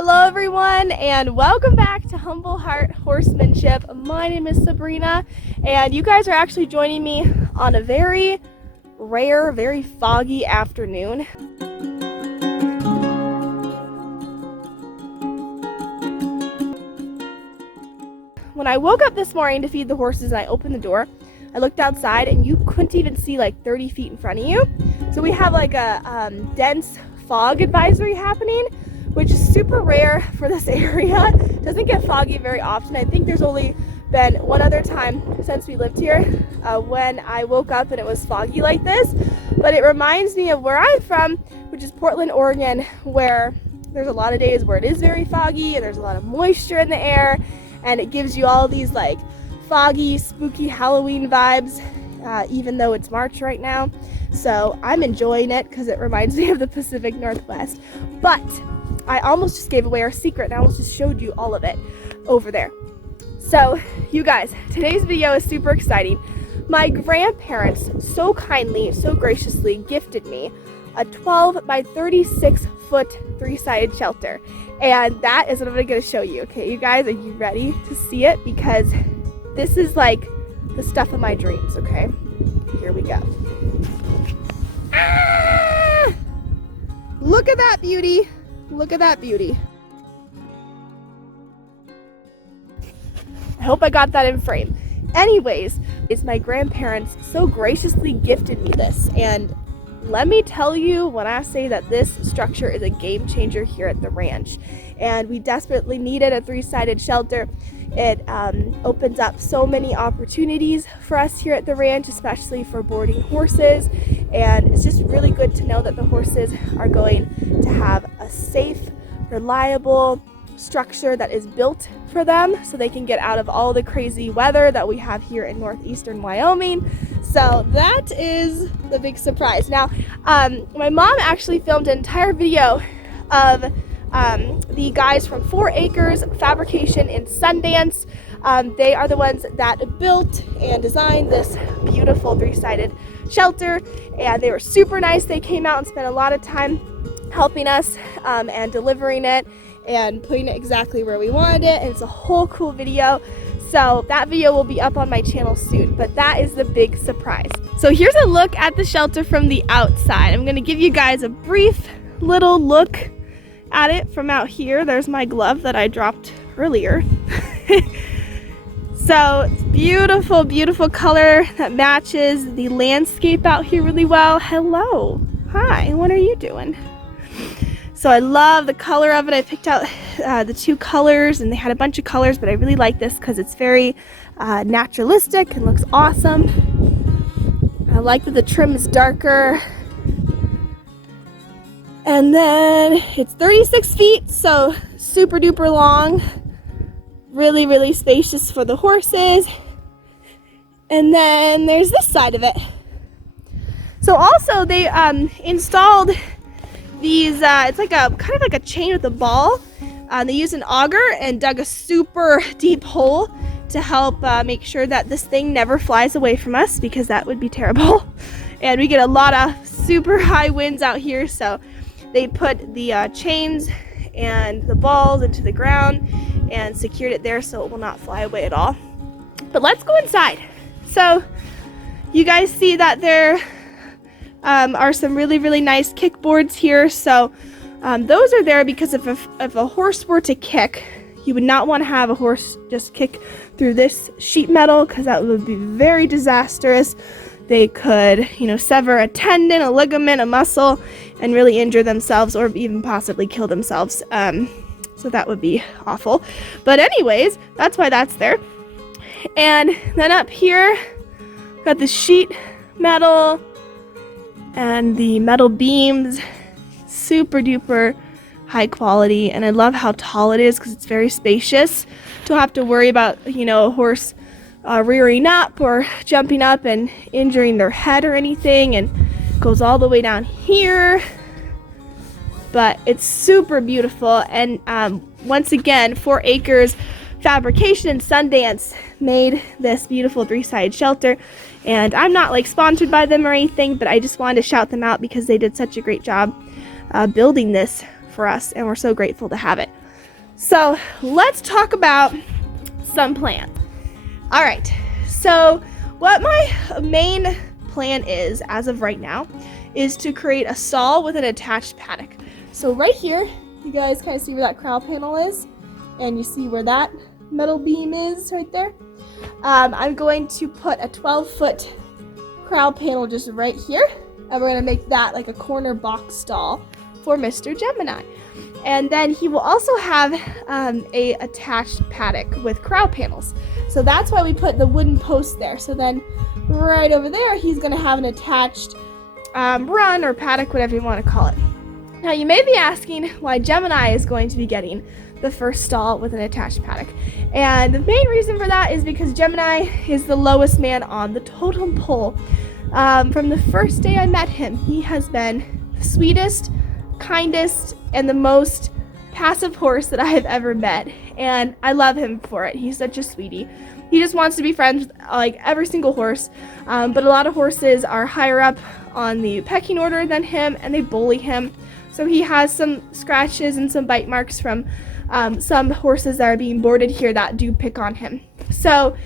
Hello everyone, and welcome back to Humble Heart Horsemanship. My name is Sabrina, and you guys are actually joining me on a very rare, very foggy afternoon. When I woke up this morning to feed the horses and I opened the door, I looked outside and you couldn't even see like 30 feet in front of you. So we have like a dense fog advisory happening, which is super rare for this area. It doesn't get foggy very often. I think there's only been one other time since we lived here when I woke up and it was foggy like this. But it reminds me of where I'm from, which is Portland, Oregon, where there's a lot of days where it is very foggy and there's a lot of moisture in the air, and it gives you all these like foggy, spooky Halloween vibes, even though it's March right now. So I'm enjoying it because it reminds me of the Pacific Northwest. But I almost just gave away our secret and I almost just showed you all of it over there. So you guys, today's video is super exciting. My grandparents so kindly, so graciously gifted me a 12 by 36 foot three-sided shelter. And that is what I'm going to show you. Okay, you guys, are you ready to see it? Because this is like the stuff of my dreams, okay? Here we go. Ah! Look at that beauty. Look at that beauty. I hope I got that in frame. Anyways, it's my grandparents so graciously gifted me this, and let me tell you when I say that this structure is a game changer here at the ranch, and we desperately needed a three-sided shelter. It opens up so many opportunities for us here at the ranch, especially for boarding horses, and it's just really good to know that the horses are going to have a safe, reliable structure that is built for them so they can get out of all the crazy weather that we have here in northeastern Wyoming. So that is the big surprise. Now, my mom actually filmed an entire video of the guys from 4 Acres Fabrication in Sundance. They are the ones that built and designed this beautiful three-sided shelter, and they were super nice. They came out and spent a lot of time helping us and delivering it and putting it exactly where we wanted it, and it's a whole cool video. So that video will be up on my channel soon, but that is the big surprise. So here's a look at the shelter from the outside. I'm gonna give you guys a brief little look at it from out here. There's my glove that I dropped earlier. So it's beautiful, beautiful color that matches the landscape out here really well. Hello, hi, what are you doing? So I love the color of it. I picked out the 2 colors, and they had a bunch of colors, but I really like this because it's very naturalistic and looks awesome. I like that the trim is darker. And then it's 36 feet, so super duper long. Really, really spacious for the horses. And then there's this side of it. So also they installed these, it's like a kind of like a chain with a ball. They used an auger and dug a super deep hole to help make sure that this thing never flies away from us, because that would be terrible. And we get a lot of super high winds out here, so they put the chains and the balls into the ground and secured it there so it will not fly away at all. But let's go inside. So you guys see that there are some really, really nice kickboards here. So those are there because if a horse were to kick, you would not want to have a horse just kick through this sheet metal, because that would be very disastrous. They could, sever a tendon, a ligament, a muscle, and really injure themselves, or even possibly kill themselves. So that would be awful. But anyways, that's why that's there. And then up here, got the sheet metal and the metal beams, super duper high quality. And I love how tall it is because it's very spacious. Don't have to worry about, a horse rearing up or jumping up and injuring their head or anything, and goes all the way down here. But it's super beautiful, and once again, 4 Acres Fabrication in Sundance made this beautiful 3-sided shelter, and I'm not like sponsored by them or anything, but I just wanted to shout them out because they did such a great job building this for us, and we're so grateful to have it. So let's talk about some plans. All right, so what my main plan is as of right now is to create a stall with an attached paddock. So right here, you guys kind of see where that crow panel is, and you see where that metal beam is right there. I'm going to put a 12-foot crow panel just right here, and we're going to make that like a corner box stall for Mr. Gemini. And then he will also have a attached paddock with crow panels. So that's why we put the wooden post there. So then right over there, he's going to have an attached run or paddock, whatever you want to call it. Now you may be asking why Gemini is going to be getting the first stall with an attached paddock. And the main reason for that is because Gemini is the lowest man on the totem pole. From the first day I met him, he has been the sweetest, kindest, and the most passive horse that I have ever met. And I love him for it. He's such a sweetie. He just wants to be friends with like every single horse. But a lot of horses are higher up on the pecking order than him, and they bully him. So he has some scratches and some bite marks from some horses that are being boarded here that do pick on him. So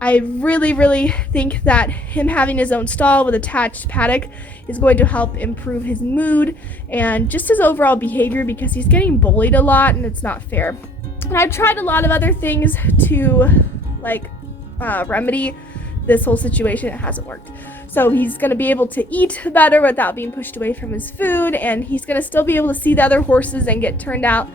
I really, really think that him having his own stall with attached paddock is going to help improve his mood and just his overall behavior, because he's getting bullied a lot and it's not fair. And I've tried a lot of other things to remedy this whole situation. It hasn't worked. So he's going to be able to eat better without being pushed away from his food, and he's going to still be able to see the other horses and get turned out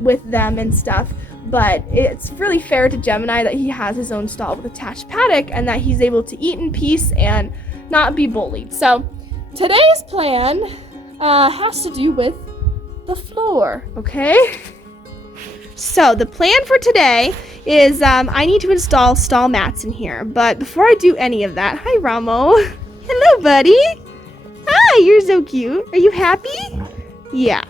with them and stuff. But it's really fair to Gemini that he has his own stall with attached paddock and that he's able to eat in peace and not be bullied. So today's plan has to do with the floor, okay? So the plan for today is I need to install stall mats in here. But before I do any of that, hi Ramo. Hello, buddy. Hi, you're so cute. Are you happy? Yeah.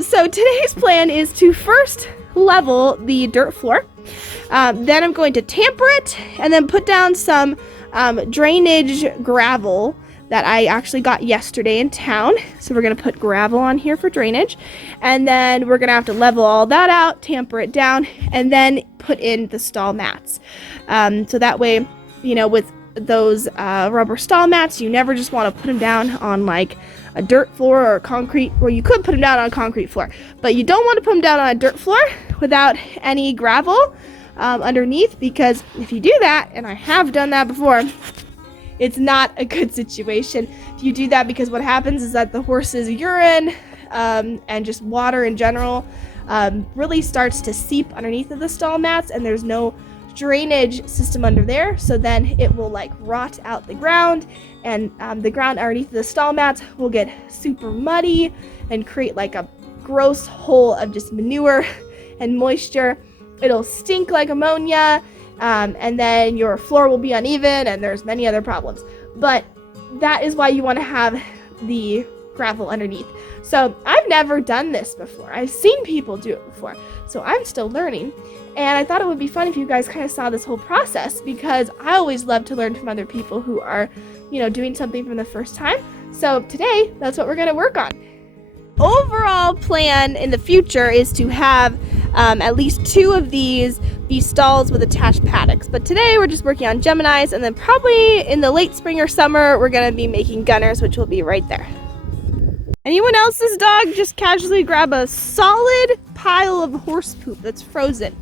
So today's plan is to first level the dirt floor. Then I'm going to tamper it and then put down some drainage gravel that I actually got yesterday in town. So we're going to put gravel on here for drainage, and then we're going to have to level all that out, tamper it down, and then put in the stall mats. So that way, you know, with those rubber stall mats, you never just want to put them down on like a dirt floor or concrete, or you could put them down on a concrete floor, but you don't want to put them down on a dirt floor without any gravel underneath, because if you do that, and I have done that before, it's not a good situation if you do that, because what happens is that the horse's urine and just water in general really starts to seep underneath of the stall mats, and there's no drainage system under there, so then it will like rot out the ground, and the ground underneath the stall mats will get super muddy and create like a gross hole of just manure and moisture. It'll stink like ammonia, and then your floor will be uneven, and there's many other problems. But that is why you want to have the gravel underneath. So I've never done this before. I've seen people do it before, so I'm still learning. And I thought it would be fun if you guys kind of saw this whole process, because I always love to learn from other people who are, you know, doing something for the first time. So today, that's what we're going to work on. Overall plan in the future is to have at least 2 of these be stalls with attached paddocks. But today we're just working on Geminis, and then probably in the late spring or summer, we're going to be making gunners, which will be right there. Anyone else's dog just casually grab a solid pile of horse poop that's frozen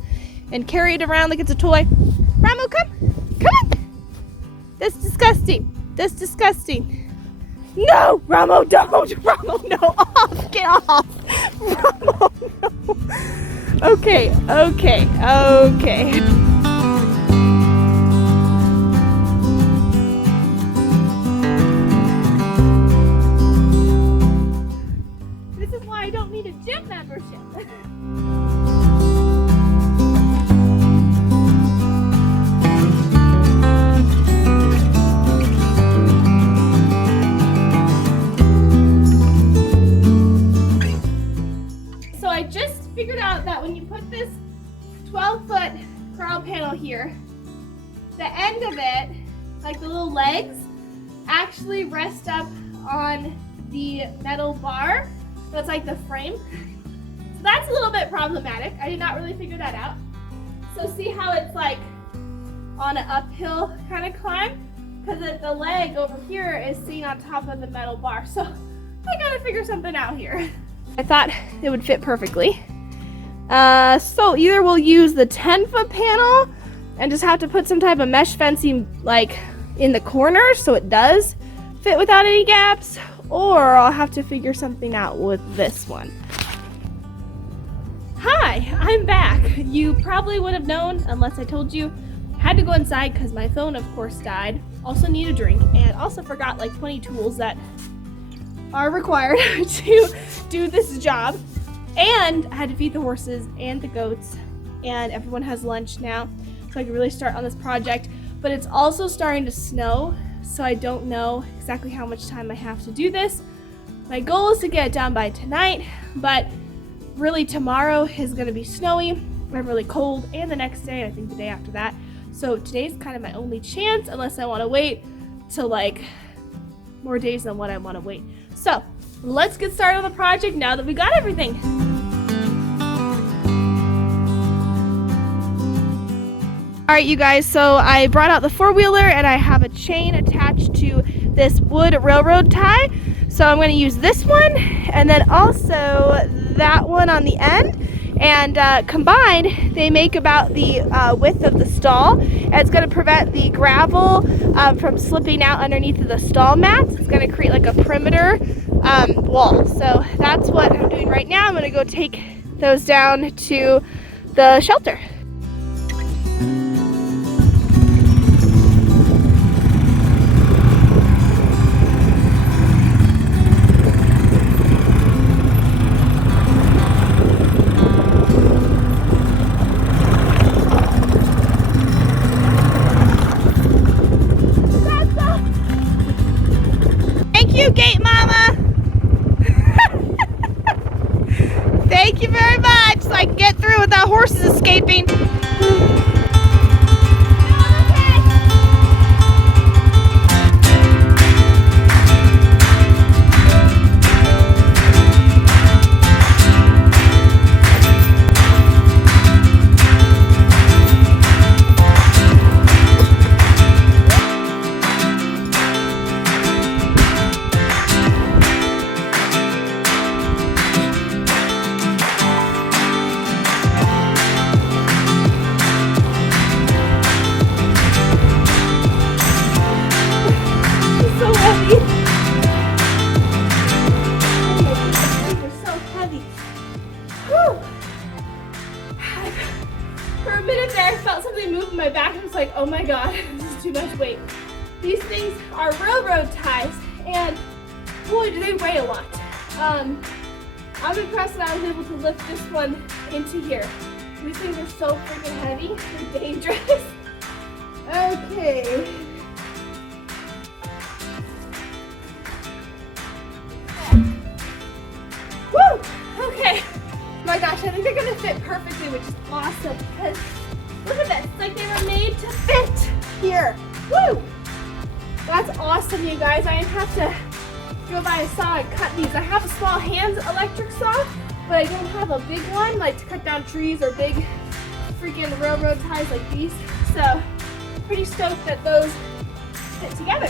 and carry it around like it's a toy? Ramo, come on. That's disgusting. That's disgusting. No, Ramo, don't. Ramo, no, off, get off. Ramo, no. Okay. This is why I don't need a gym membership. So I just figured out that when you put this 12-foot crown panel here, the end of it, like the little legs, actually rest up on the metal bar that's like the frame. So that's a little problematic. I did not really figure that out. So see how it's like on an uphill kind of climb? Because the leg over here is seen on top of the metal bar. So I gotta figure something out here. I thought it would fit perfectly. So either we'll use the 10-foot panel and just have to put some type of mesh fencing like in the corners so it does fit without any gaps, or I'll have to figure something out with this one. Hi, I'm back. You probably would have known unless I told you. I had to go inside because my phone of course died. Also need a drink, and also forgot like 20 tools that are required to do this job. And I had to feed the horses and the goats, and everyone has lunch now, so I can really start on this project. But it's also starting to snow, so I don't know exactly how much time I have to do this. My goal is to get it done by tonight, but really tomorrow is going to be snowy and really cold, and the next day, I think the day after that. So today's kind of my only chance, unless I want to wait till like more days than what I want to wait. So let's get started on the project now that we got everything. All right, you guys, so I brought out the four-wheeler and I have a chain attached to this wood railroad tie. So I'm going to use this one and then also that one on the end. And combined, they make about the width of the stall. And it's going to prevent the gravel from slipping out underneath of the stall mats. It's going to create like a perimeter wall. So that's what I'm doing right now. I'm going to go take those down to the shelter. Gate mama. Thank you very much, so I can get through without horses escaping. My back, and was like, oh my god, this is too much weight. These things are railroad ties, and boy, do they weigh a lot. I'm impressed that I was able to lift this one into here. These things are so freaking heavy, they're dangerous. Okay. Woo! Okay. My gosh, I think they're gonna fit perfectly, which is awesome, because look at this, it's like they were made to fit here. Woo! That's awesome, you guys. I have to go buy a saw and cut these. I have a small hand electric saw, but I don't have a big one, like to cut down trees or big freaking railroad ties like these. So, pretty stoked that those fit together.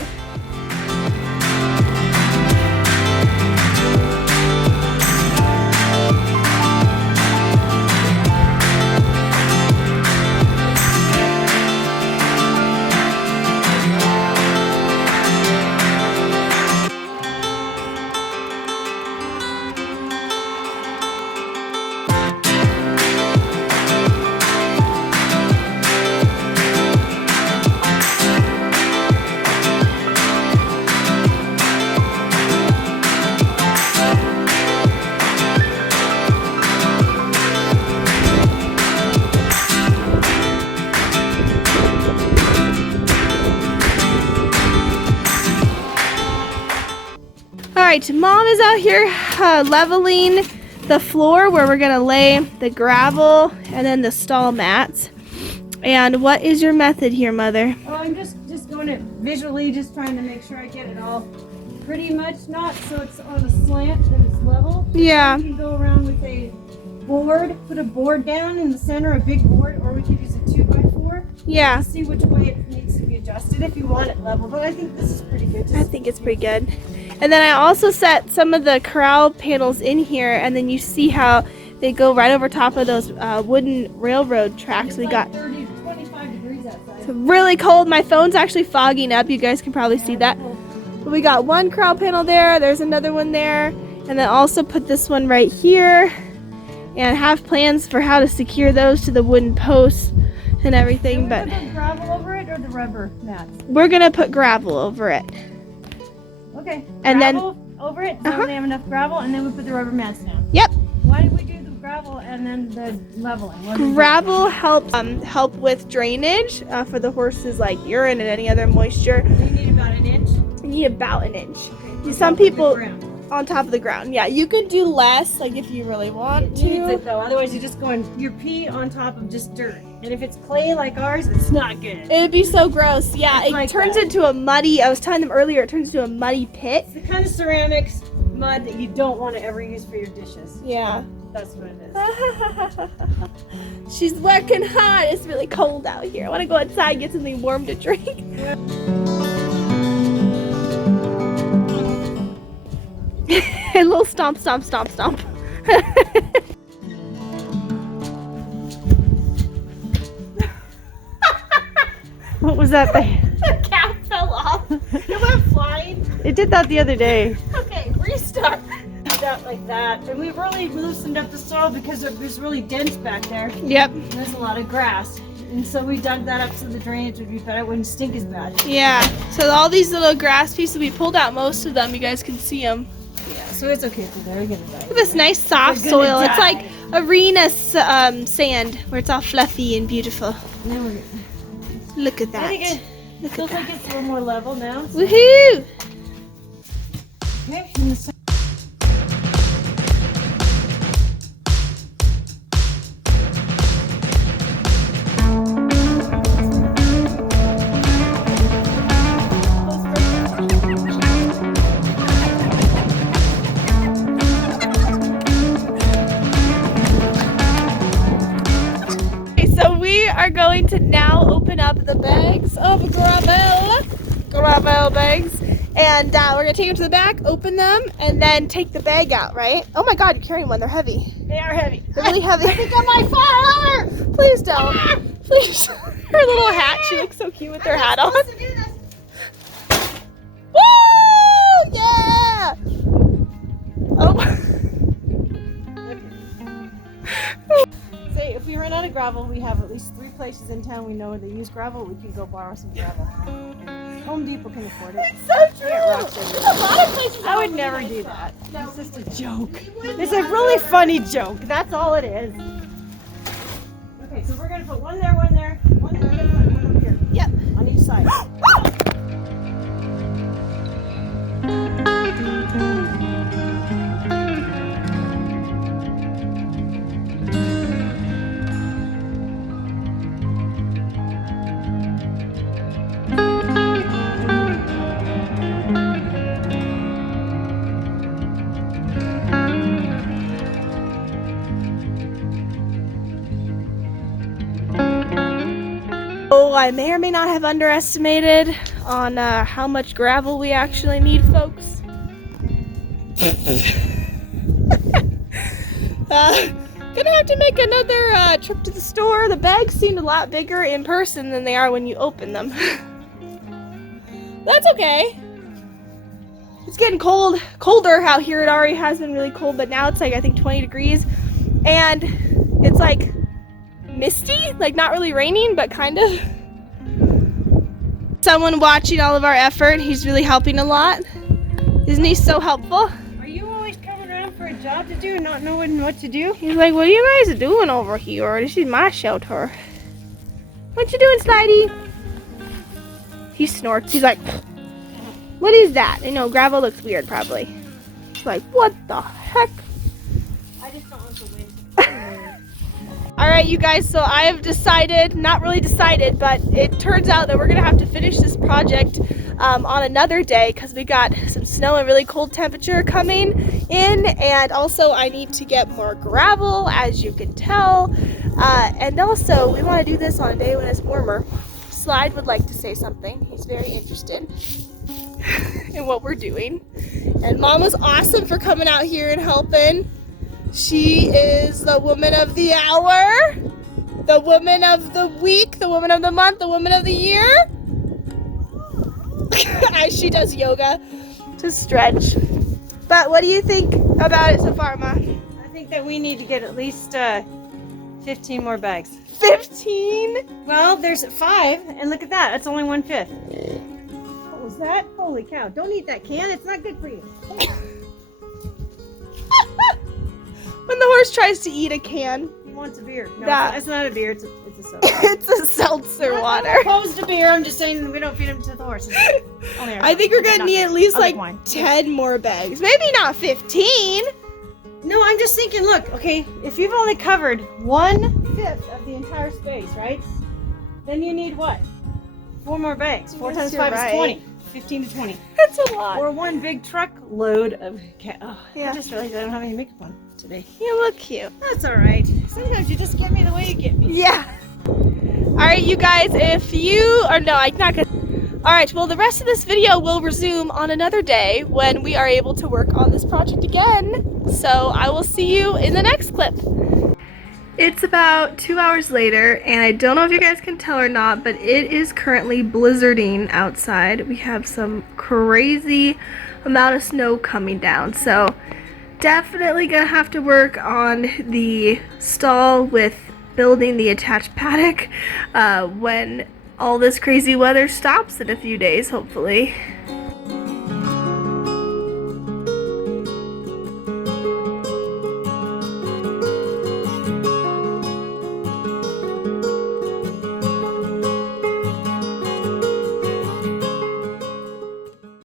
Alright, Mom is out here leveling the floor where we're going to lay the gravel and then the stall mats. And what is your method here, Mother? Oh, I'm just going it visually, just trying to make sure I get it all pretty much not so it's on a slant and it's level. Yeah. You can go around with a board, put a board down in the center, a big board, or we could use a 2x4. Yeah. See which way it needs to be adjusted if you want it level. But I think this is pretty good. I think it's pretty good. And then I also set some of the corral panels in here, and then you see how they go right over top of those wooden railroad tracks. It's We like got 30 to 25 degrees outside. it's really cold. My phone's actually fogging up. You guys can probably see that. But we got one corral panel there. There's another one there. And then also put this one right here. And have plans for how to secure those to the wooden posts and everything. But put the gravel over it or the rubber mats? we're going to put gravel over it. Okay. And then- gravel over it, so they have enough gravel, and then we put the rubber mats down. Yep. Why did we do the gravel and then the leveling? What did we do? Gravel helps help with drainage for the horses, like urine and any other moisture. You need about an inch. You need about an inch. Okay, Some on top of the people ground. on top of the ground. Yeah, you could do less, like if you really want It needs to. it though, otherwise you're just going your pee on top of just dirt. And if it's clay like ours, it's not good. It'd be so gross. Yeah, It's it like turns that. into a muddy. I was telling them earlier, it turns into a muddy pit. It's the kind of ceramics mud that you don't want to ever use for your dishes. Yeah. That's what it is. She's working hard. It's really cold out here. I want to go outside and get something warm to drink. A little stomp, stomp, stomp, stomp. What was that thing? The cap fell off. It went flying. It did that the other day. Okay, restart. Did that like that. And we really loosened up the soil because it was really dense back there. Yep. And there's a lot of grass. And so we dug that up so the drainage would be better. It wouldn't stink as bad. Yeah. So all these little grass pieces, we pulled out most of them. You guys can see them. Yeah, so it's okay for they're gonna die. Look at this nice soft They're gonna soil. It's die. like arena sand where it's all fluffy and beautiful. Now we're Look at I that. think it Look at feels like that. it's a little more level now. Woohoo! Okay, and the center. Okay, so we are going to now open up the bags of gravel bags, and we're gonna take them to the back, open them, and then take the bag out. Right? Oh my God, you're carrying one. They're heavy. They are heavy. They're really heavy. I think I might fall over. Please don't. Please. Her little hat. She looks so cute with her hat on. Supposed to do this. Woo! Yeah! Oh. Say, if we run out of gravel, we have at least 3 places in town we know where they use gravel. We can go borrow some gravel. Home Depot can afford it. So true. Yeah, rocks There's a lot of places. I would never do that. It's just a joke. It's a really funny joke. That's all it is. Okay, so we're gonna put one there, one there, one there, and one over here. Yep. On each side. Oh, I may or may not have underestimated on how much gravel we actually need, folks. Gonna have to make another trip to the store. The bags seemed a lot bigger in person than they are when you open them. That's okay. It's getting colder out here. It already has been really cold, but now it's like I think 20 degrees, and it's like misty, like not really raining, but kind of. Someone watching all of our effort. He's really helping a lot. Isn't he so helpful? Are you always coming around for a job to do and not knowing what to do? He's like, what are you guys doing over here? This is my shelter. What you doing, Snidey? He snorts. He's like, what is that? You know, gravel looks weird probably. He's like, what the heck? I just don't want the wind. All right, you guys, so I have decided, not really decided, but it turns out that we're gonna have to finish this project on another day because we got some snow and really cold temperature coming in, and also I need to get more gravel, as you can tell, and also we want to do this on a day when it's warmer. Slide would like to say something. He's very interested in what we're doing. And Mom was awesome for coming out here and helping. She is the woman of the hour, the woman of the week, the woman of the month, the woman of the year. As she does yoga to stretch. But what do you think about it so far, Ma? I think that we need to get at least 15 more bags. 15? Well, there's 5, and look at that. That's only 1/5. What was that? Holy cow. Don't eat that can. It's not good for you. When the horse tries to eat a can. He wants a beer. No, That- it's not a beer. It's a soda. It's a seltzer water. I'm opposed to beer. I'm just saying we don't feed them to the horses. I think we're gonna need at least I like like wine. 10 more bags. Maybe not 15. No, I'm just thinking, look, okay, if you've only covered 1/5 of the entire space, right? Then you need what? 4 more bags. 4 Yes, times you're 5 right. is 20. 15 to 20. That's a lot. Or 1 big truck load of oh, Yeah. I just realized I don't have any makeup on today. You look cute. That's all right. Sometimes you just get me the way you get me. Yeah. Alright, you guys, if you, or no, I'm not gonna. Alright, well, the rest of this video will resume on another day when we are able to work on this project again. So I will see you in the next clip. It's about 2 hours later, and I don't know if you guys can tell or not, but it is currently blizzarding outside. We have some crazy amount of snow coming down, so definitely gonna have to work on the stall with building the attached paddock when all this crazy weather stops in a few days, hopefully.